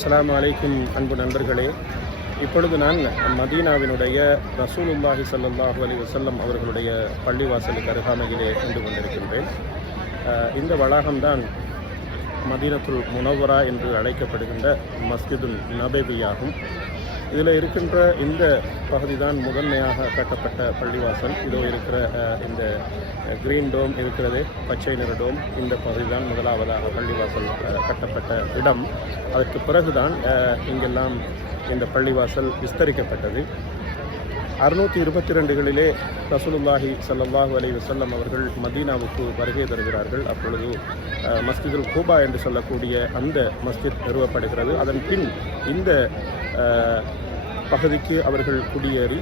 அஸ்லாம் அலைக்கும் அன்பு நண்பர்களே இப்பொழுது நான் மதீனாவினுடைய ரசூலுல்லாஹி சல்லாஹூ அலி வசல்லம் அவர்களுடைய பள்ளிவாசலுக்கு அருகாமையிலே நின்று கொண்டிருக்கின்றேன். இந்த வளாகம்தான் மதீனத்துல் முனவரா என்று அழைக்கப்படுகின்ற மஸ்ஜிதுல் நபேபியாகும் இதில் இருக்கின்ற இந்த பகுதி தான் முதன்மையாக கட்டப்பட்ட பள்ளிவாசல். இதோ இருக்கிற இந்த கிரீன் டோம் இருக்கிறது பச்சை நிற டோம் இந்த பகுதி தான் முதலாவதாக பள்ளிவாசல் கட்டப்பட்ட இடம். அதற்கு பிறகுதான் இங்கெல்லாம் இந்த பள்ளிவாசல் விஸ்தரிக்கப்பட்டது. அறுநூற்றி இருபத்தி ரெண்டுகளிலே ரசூலுல்லாஹி ஸல்லல்லாஹு அலி வசல்லம் அவர்கள் மதீனாவுக்கு வருகை தருகிறார்கள். அப்பொழுது மஸ்ஜிதுல் கூபா என்று சொல்லக்கூடிய அந்த மஸ்ஜித் நிறுவப்படுகிறது. அதன் பின் இந்த பகுதிக்கு அவர்கள் குடியேறி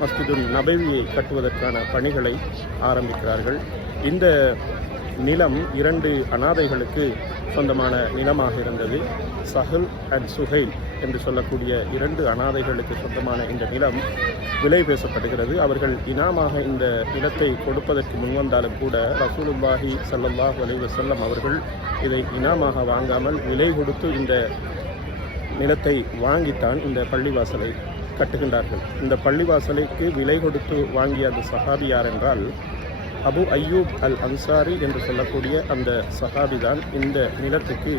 மஸ்ஜிதுல் நபவியை கட்டுவதற்கான பணிகளை ஆரம்பிக்கிறார்கள். இந்த நிலம் இரண்டு அனாதைகளுக்கு சொந்தமான நிலமாக இருந்தது. சஹல் அண்ட் சுஹைல் என்று சொல்லக்கூடிய இரண்டு அனாதைகளுக்கு சொந்தமான இந்த நிலம் விலை பேசப்படுகிறது. அவர்கள் இனாமாக இந்த நிலத்தை கொடுப்பதற்கு முன்வந்தாலும் கூட ரசூலுல்லாஹி ஸல்லல்லாஹு அலைஹி செல்லம் அவர்கள் இதை இனாமாக வாங்காமல் விலை கொடுத்து இந்த நிலத்தை வாங்கித்தான் இந்த பள்ளிவாசலை கட்டுகின்றார்கள். இந்த பள்ளிவாசலுக்கு விலை கொடுத்து வாங்கிய அந்த சஹாபி யார் என்றால் அபு ஐயூப் அல் அன்சாரி என்று சொல்லக்கூடிய அந்த சஹாபி தான் இந்த நிலத்துக்கு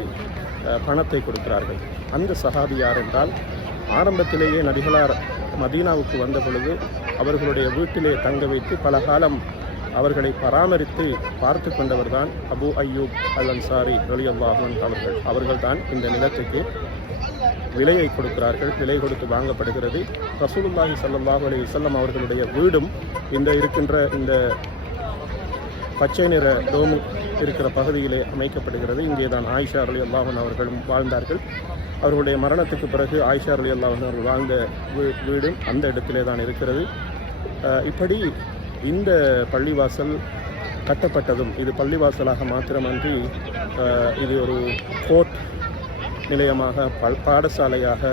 பணத்தை கொடுக்கிறார்கள். அந்த சஹாபி யார் என்றால் ஆரம்பத்திலேயே நபிகளார் மதீனாவுக்கு வந்த பொழுது அவர்களுடைய வீட்டிலே தங்க வைத்து பல காலம் அவர்களை பராமரித்து பார்த்து கொண்டவர்தான் அபு ஐயூப் அல் அன்சாரி ரலியல்லாஹன் அவர்கள். அவர்கள்தான் இந்த நிலத்துக்கு விலையை கொடுக்கிறார்கள். விலை கொடுத்து வாங்கப்படுகிறது. ரசூலுல்லாஹி ஸல்லல்லாஹு அலி வல்லம் அவர்களுடைய வீடும் இந்த இருக்கின்ற இந்த பச்சை நிற டோமு இருக்கிற பகுதியிலே அமைக்கப்படுகிறது. இங்கே தான் ஆயிஷா அலி அல்லாஹன் அவர்களும் வாழ்ந்தார்கள். அவர்களுடைய மரணத்துக்கு பிறகு ஆயிஷா அலி அல்லாஹன் அவர்கள் வாழ்ந்த வீ- வீடும் அந்த இடத்திலே தான் இருக்கிறது. இப்படி இந்த பள்ளிவாசல் கட்டப்பட்டதும் இது பள்ளிவாசலாக மாத்திரமன்றி இது ஒரு கோர்ட் நிலையமாக பல் பாடசாலையாக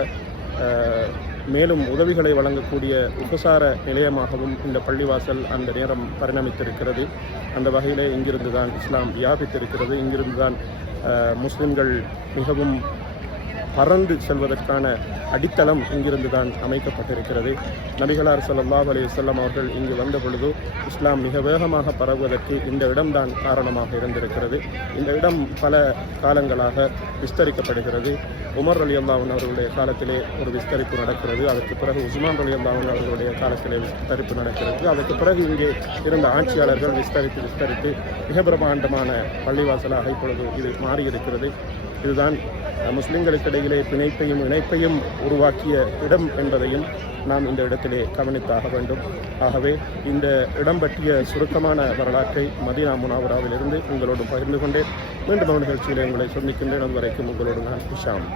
மேலும் உதவிகளை வழங்கக்கூடிய உபசார நிலையமாகவும் இந்த பள்ளிவாசல் அந்த நேரம் பரிணமித்திருக்கிறது. அந்த வகையிலே இங்கிருந்து தான் இஸ்லாம் வியாபித்திருக்கிறது. இங்கிருந்து தான் முஸ்லிம்கள் மிகவும் பறந்து செல்வதற்கான அடித்தளம் இங்கிருந்து தான் அமைக்கப்பட்டிருக்கிறது. நபிகளார் ஸல்லல்லாஹு அலி வல்லம் அவர்கள் இங்கு வந்த பொழுது இஸ்லாம் மிக வேகமாக பரவுவதற்கு இந்த இடம்தான் காரணமாக இருந்திருக்கிறது. இந்த இடம் பல காலங்களாக விஸ்தரிக்கப்படுகிறது. உமர் அலி அல்லாஹன் அவர்களுடைய காலத்திலே ஒரு விஸ்தரிப்பு நடக்கிறது. அதற்கு பிறகு உஸ்மான் அலி அல்லாஹன் அவர்களுடைய காலத்திலே விஸ்தரிப்பு நடக்கிறது. அதற்கு பிறகு இங்கே இருந்த ஆட்சியாளர்கள் விஸ்தரித்து விஸ்தரித்து மிக பிரமாண்டமான பள்ளிவாசலாக இப்பொழுது இது மாறியிருக்கிறது. இதுதான் முஸ்லிம்களுக்கிடையிலே பிணைப்பையும் இணைப்பையும் உருவாக்கிய இடம் என்பதையும் நாம் இந்த இடத்திலே கவனித்தாக வேண்டும். ஆகவே இந்த இடம் பற்றிய சுருக்கமான வரலாற்றை மதீனா முனாவராவிலிருந்து உங்களோடு பகிர்ந்து கொண்டேன். மீண்டும் நிகழ்ச்சியிலே உங்களை சந்திக்கின்றேன் வரைக்கும் உங்களோடு நான் விஷாம்